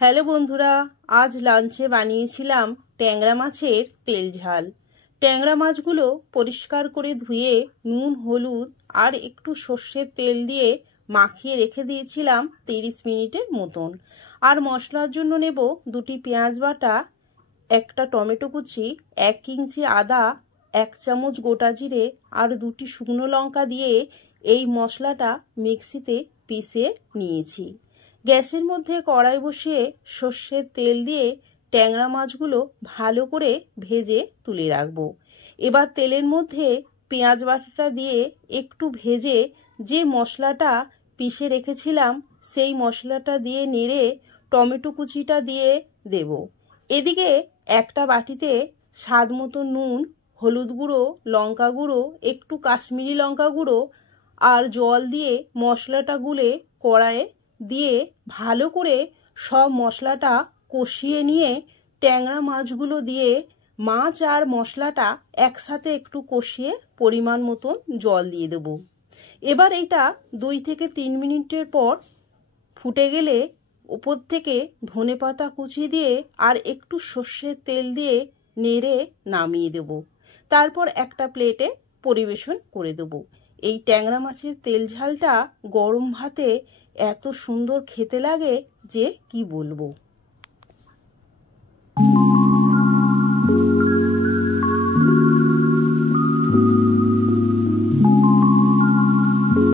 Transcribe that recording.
Hello বন্ধুরা, আজ লাঞ্চে বানিয়েছিলাম ট্যাংরা মাছের তেল ঝাল। ট্যাংরা মাছগুলো পরিষ্কার করে ধুয়ে নুন হলুদ আর একটু সর্ষের তেল দিয়ে মাখিয়ে রেখে দিয়েছিলাম 30 মিনিটের মতন। আর মশলার জন্য নেব 2টি পেঁয়াজ বাটা, একটা টমেটো কুচি, 1 ইঞ্চি আদা, 1 চামচ গোটা জিরে আর 2টি শুকনো লঙ্কা দিয়ে এই মশলাটা মিক্সিতে পিষে নিয়েছি। গ্যাসের মধ্যে কড়াই বসিয়ে সর্ষের তেল দিয়ে ট্যাংরা মাছগুলো ভালো করে ভেজে তুলে রাখবো। এবার তেলের মধ্যে পেঁয়াজ বাটাটা দিয়ে একটু ভেজে যে মশলাটা পিষে রেখেছিলাম সেই মশলাটা দিয়ে নেড়ে টমেটো কুচিটা দিয়ে দেব। এদিকে একটা বাটিতে স্বাদ মতো নুন, হলুদ গুঁড়ো, লঙ্কা গুঁড়ো, একটু কাশ্মীরি লঙ্কা গুঁড়ো আর জল দিয়ে মশলাটা গুলে কড়াইয়ে দিয়ে ভালো করে সব মশলাটা কষিয়ে নিয়ে ট্যাংরা মাছগুলো দিয়ে মাছ আর মশলাটা একসাথে একটু কষিয়ে পরিমাণ মতন জল দিয়ে দেব। এবার এটা 2 থেকে 3 মিনিটের পর ফুটে গেলে উপর থেকে ধনেপাতা কুচি দিয়ে আর একটু সর্ষের তেল দিয়ে নেড়ে নামিয়ে দেব। তারপর একটা প্লেটে পরিবেশন করে দেব। এই ট্যাংরা মাছের তেল ঝালটা গরম ভাতে এত সুন্দর খেতে লাগে যে কি বলবো।